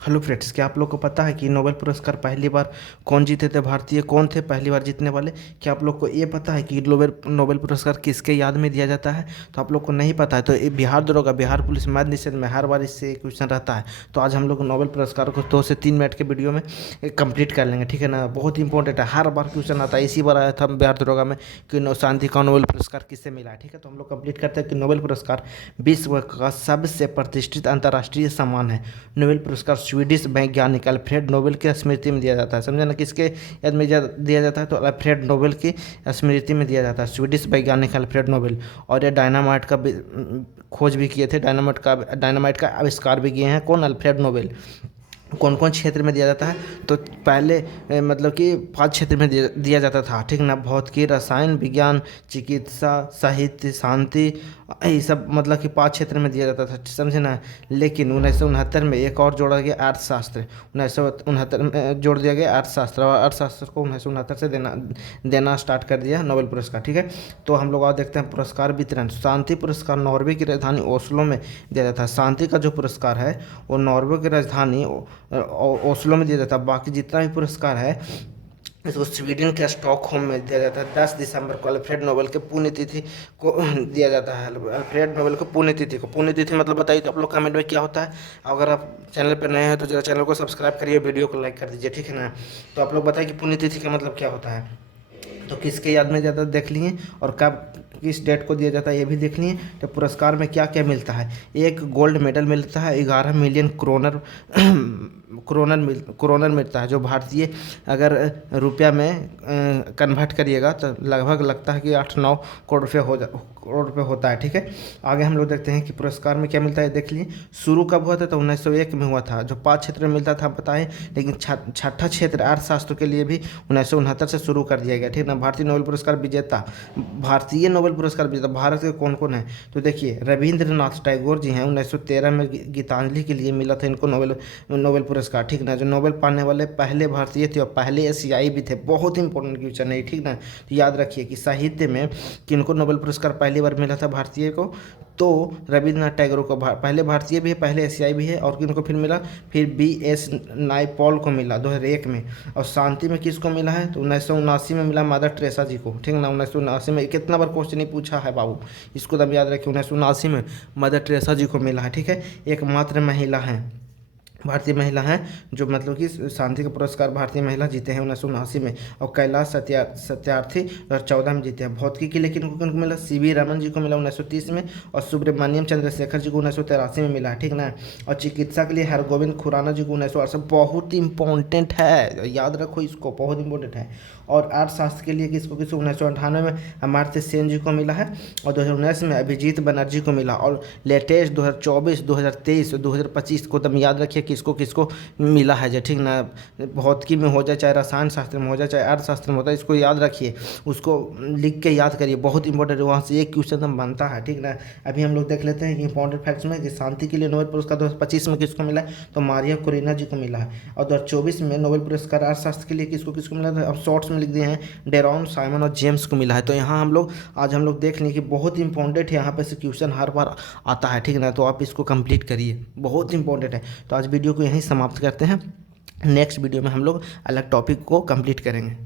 Hello friends, क्या आप लोग को पता है कि नोबेल पुरस्कार पहली बार कौन जीते थे? भारतीय कौन थे पहली बार जीतने वाले? क्या आप लोग को ये पता है कि नोबेल नोबेल पुरस्कार किसके याद में दिया जाता है? तो आप लोग को नहीं पता है तो ये बिहार दरोगा, बिहार पुलिस मद्य निषेध में हर बार इससे क्वेश्चन रहता है। तो आज हम लोग नोबेल पुरस्कार को 2 से 3 मिनट के वीडियो में कंप्लीट कर लेंगे, ठीक है ना। बहुत इंपॉर्टेंट है, हर बार क्वेश्चन आता है। इसी बार आया था बिहार दरोगा में कि शांति का नोबेल पुरस्कार किससे मिला है, ठीक है। तो हम लोग कंप्लीट करते हैं कि नोबेल पुरस्कार विश्व का सबसे प्रतिष्ठित अंतर्राष्ट्रीय सम्मान है। नोबेल पुरस्कार स्वीडिश वैज्ञानिक अल्फ्रेड नोबेल की स्मृति में दिया जाता है। समझे ना, किसके याद में दिया जाता है? तो अल्फ्रेड नोबेल की स्मृति में दिया जाता है, स्वीडिश वैज्ञानिक अल्फ्रेड नोबेल। और ये डायनामाइट का खोज भी किए थे, डायनामाइट का आविष्कार भी किए हैं। कौन? Alfred Nobel. कौन कौन क्षेत्र में दिया जाता है? तो पहले मतलब कि 5 क्षेत्र में दिया जाता था, ठीक ना। भौतिकी, रसायन विज्ञान, चिकित्सा, साहित्य, शांति, ये सब मतलब कि 5 क्षेत्र में दिया जाता था, समझे ना। लेकिन 1969 में एक और जोड़ा गया, अर्थशास्त्र। 1969 में जोड़ दिया गया अर्थशास्त्र, और अर्थशास्त्र को 1969 से देना स्टार्ट कर दिया नोबेल पुरस्कार, ठीक है। तो हम लोग और देखते हैं पुरस्कार वितरण। शांति पुरस्कार नॉर्वे की राजधानी ओस्लो में दिया जाता है। शांति का जो पुरस्कार है वो नॉर्वे की राजधानी ओस्लो में दिया जाता है। बाकी जितना भी पुरस्कार है इसको स्वीडन के स्टॉकहोम में दिया जाता है। 10 दिसंबर को अल्फ्रेड नोबेल के पुण्यतिथि को दिया जाता है। अल्फ्रेड नोबेल को पुण्यतिथि पुण्यतिथि मतलब बताइए तो आप लोग कमेंट में क्या होता है। अगर आप चैनल पर नए हैं तो जरा चैनल को सब्सक्राइब करिए, वीडियो को लाइक कर दीजिए, ठीक है ना। तो आप लोग बताइए कि पुण्यतिथि का मतलब क्या होता है। तो किसके याद में ज़्यादा देख लिए, और कब किस डेट को दिया जाता है ये भी देख लिए। तो पुरस्कार में क्या क्या मिलता है? एक गोल्ड मेडल मिलता है, 11 मिलियन क्रोनर क्रोनर मिलता है, जो भारतीय अगर रुपया में कन्वर्ट करिएगा तो लगभग लगता है कि 8-9 करोड़ रुपये होता है, ठीक है। आगे हम लोग देखते हैं कि पुरस्कार में क्या मिलता है, देख लिए। शुरू कब हुआ था? तो 1901 में हुआ था। जो 5 क्षेत्र में मिलता था बताएं, लेकिन छठा क्षेत्र अर्थशास्त्र के लिए भी 1969 से शुरू कर दिया गया, ठीक ना। भारतीय नोबेल पुरस्कार विजेता, भारतीय नोबेल पुरस्कार विजेता भारत के कौन कौन है? तो देखिए, रविंद्रनाथ टैगोर जी हैं, 1913 में गीतांजलि के लिए मिला था इनको नोबेल नोबेल पुरस्कार, ठीक ना। जो नोबेल पाने वाले पहले भारतीय थे और पहले एशियाई भी थे। बहुत इंपॉर्टेंट क्वेश्चन है, ठीक ना। तो याद रखिए कि साहित्य में किनको नोबेल पुरस्कार पहली बार मिला था भारतीय को? तो रविंद्रनाथ टैगोर को पहले भारतीय भी है, पहले एशियाई भी है। और किनको फिर मिला? फिर BS नायपॉल को मिला 2001 में। और शांति में किसको मिला है? तो 1979 में मिला मदर टेरेसा जी को, ठीक ना। 1979 में कितना बार क्वेश्चन ही पूछा है बाबू, इसको तब याद रखिए। 1979 में मदर टेरेसा जी को मिला है, ठीक है। एकमात्र महिला है, भारतीय महिला हैं जो मतलब कि शांति का पुरस्कार भारतीय महिला जीते हैं 1979 में। और कैलाश सत्यार्थी 2014 में जीते हैं। भौतिकी के लिए किनको किनको मिला? CV रमन जी को मिला 1930 में, और सुब्रमण्यम चंद्रशेखर जी को 1983 में मिला, ठीक ना। और चिकित्सा के लिए हरगोविंद खुराना जी को 1968। बहुत इंपॉर्टेंट है, याद रखो इसको, बहुत इंपॉर्टेंट है। और अर्थशास्त्र के लिए किसको किसको 1998 में अमर्त्य सेन जी को मिला है, और 2019 में अभिजीत बनर्जी को मिला। और लेटेस्ट 2024, 2023 और 2025 को तब याद रखिए किसको किसको मिला है जो, ठीक ना। भौतिकी में हो जाए, चाहे रसायन शास्त्र में हो जाए, चाहे अर्थशास्त्र में होता है, इसको याद रखिए, उसको लिख के याद करिए, बहुत इंपॉर्टेंट है। वहाँ से एक क्वेश्चन तो बनता है, ठीक ना। अभी हम लोग देख लेते हैं कि इंपॉर्टेंट फैक्ट्स में कि शांति के लिए नोबेल पुरस्कार 2025 में किसको मिला है? तो मारिया कुरेना जी को मिला है। और 2024 में नोबेल पुरस्कार अर्थशास्त्र के लिए किसको किसको मिला था? अब शॉर्ट्स में लिख दिए हैं, डेरॉन, साइमन और जेम्स को मिला है। तो यहाँ आज हम लोग देख लें कि बहुत इंपॉर्टेंट है, यहाँ पे से क्वेश्चन हर बार आता है, ठीक ना। तो आप इसको कंप्लीट करिए, बहुत इंपॉर्टेंट है। तो आज वीडियो को यहीं समाप्त करते हैं। नेक्स्ट वीडियो में हम लोग अलग टॉपिक को कंप्लीट करेंगे।